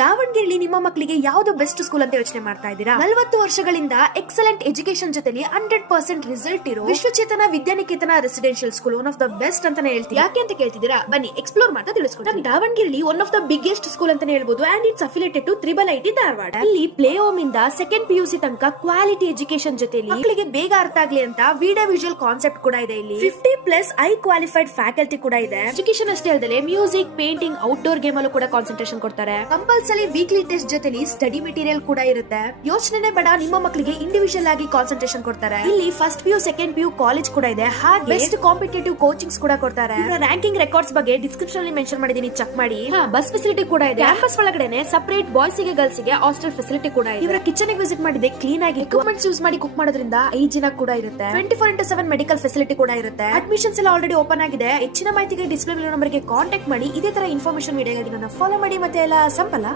ದಾವಣಗೆರೆಯಲ್ಲಿ ನಿಮ್ಮ ಮಕ್ಕಳಿಗೆ ಯಾವ್ದು ಬೆಸ್ಟ್ ಸ್ಕೂಲ್ ಅಂತ ಯೋಚನೆ ಮಾಡ್ತಾ ಇದ್ದೀರಾ? 40 ವರ್ಷಗಳಿಂದ ಎಕ್ಸಲೆಂಟ್ ಎಜುಕೇಶನ್ ಜೊತೆಲಿ 100% ರಿಸಲ್ಟ್ ಇರೋ Vishwachetana Vidyaniketan residential school one of the best ಅಂತಾನೆ ಹೇಳ್ತೀವಿ. ಯಾಕೆ ಅಂತ ಕೇಳ್ತಿದ್ದೀರಾ? ಬನ್ನಿ ಎಕ್ಸ್ಪ್ಲೋರ್ ಮಾಡ್ತಾ ತಿಳಿಸ್ಕೊಡ್ತೀನಿ. ದಾವಣಗೆರೆಯಲ್ಲಿ one of the biggest school ಅಂತಾನೆ ಹೇಳ್ಬೋದು and it's affiliated to IIIT Dharwad. ಇಲ್ಲಿ ಪ್ಲೇ ಹೋಮ್ ಇಂದ ಸೆಕೆಂಡ್ PUC ತನಕ ಕ್ವಾಲಿಟಿ ಎಜುಕೇಶನ್ ಜೊತೆಲಿ ಮಕ್ಕಳಿಗೆ ಬೇಗ ಅರ್ಥ ಆಗ್ಲಿ ಅಂತ ವಿಡಿಯೋ ವಿಜುವಲ್ ಕಾನ್ಸೆಪ್ಟ್ ಕೂಡ ಇದೆ. ಇಲ್ಲಿ 50+ ಐ ಕ್ವಾಲಿಫೈಡ್ ಫ್ಯಾಕಲ್ಟಿ ಕೂಡ ಇದೆ. ಎಜುಕೇಶನ್ ಅಷ್ಟೇ ಅಲ್ಲದೆ ಮ್ಯೂಸಿಕ್, ಪೇಂಟಿಂಗ್, ಔಟ್ಡೋರ್ ಗೇಮ್ ಅಲ್ಲೂ ಕೂಡ ಕಾನ್ಸಂಟ್ರೇಷನ್ ಕೊಡ್ತಾರೆ. ಕಂಪಲ್ಸರಿ ವೀಕ್ಲಿ ಟೆಸ್ಟ್ ಜೊತೆಲಿ ಸ್ಟಡಿ ಮೆಟೀರಿಯಲ್ ಕೂಡ ಇರುತ್ತೆ. ಯೋಚನೆ ಬೇಡ, ನಿಮ್ಮ ಮಕ್ಕಳಿಗೆ ಇಂಡಿವಿಜುವಲ್ ಆಗಿ ಕಾನ್ಸಂಟ್ರೇಷನ್ ಕೊಡ್ತಾರೆ. ಇಲ್ಲಿ first PU, second PU college ಕೂಡ ಇದೆ. ಹಾಗೆ ಬೆಸ್ಟ್ ಕಾಂಪಿಟೇಟಿವ್ ಕೋಚಿಂಗ್ಸ್ ಕೂಡ ಕೊಡ್ತಾರೆ. ರ್ಯಾಂಕಿಂಗ್ ರೆಕಾರ್ಡ್ಸ್ ಬಗ್ಗೆ ಡಿಸ್ಕ್ರಿಪ್ಷನ್ ಅಲ್ಲಿ ಮೆನ್ಷನ್ ಮಾಡಿದೀನಿ, ಚೆಕ್ ಮಾಡಿ. ಬಸ್ ಫೆಸಿಲಿಟಿ ಕೂಡ ಇದೆ. ಕ್ಯಾಂಪಸ್ ಒಳಗಡೆ ಸಪರೇಟ್ ಬಾಯ್ಸ್ ಗೆ ಗರ್ಲ್ಸ್ ಗೆ ಹಾಸ್ಟೆಲ್ ಫೆಸಿಲಿಟಿ ಕೂಡ ಇದೆ. ಇವರ ಕಿಚನ್ ಗೆ ವಿಸಿಟ್ ಮಾಡಿದೆ, ಕ್ಲೀನ್ ಆಗಿ ಎಕ್ವಿಪ್ಮೆಂಟ್ಸ್ ಯೂಸ್ ಮಾಡಿ ಕುಕ್ ಮಾಡೋದ್ರಿಂದ ಹೈಜಿನ್ ಕೂಡ ಇರುತ್ತೆ. 24/7 ಮೆಡಿಕಲ್ ಫೆಸಿಲಿಟಿ ಕೂಡ ಇರುತ್ತೆ. ಅಡ್ಮಿಷನ್ಸ್ ಎಲ್ಲ ಆಲ್ರೆಡಿ ಓಪನ್ ಆಗಿದೆ. ಹೆಚ್ಚಿನ ಮಾಹಿತಿಗೆ ಡಿಸ್ಪ್ಲೇ ನಂಬರ್ ಗೆ ಕಾಂಟ್ಯಾಕ್ಟ್ ಮಾಡಿ. ಇದೇ ತರ ಇನ್ಫಾರ್ಮೇಶನ್ ವಿಡಿಯೋಗಾಗಿ ನನ್ನ ಫಾಲೋ ಮಾಡಿ. ಮತ್ತೆ ಎಲ್ಲ ಸಂಪಲ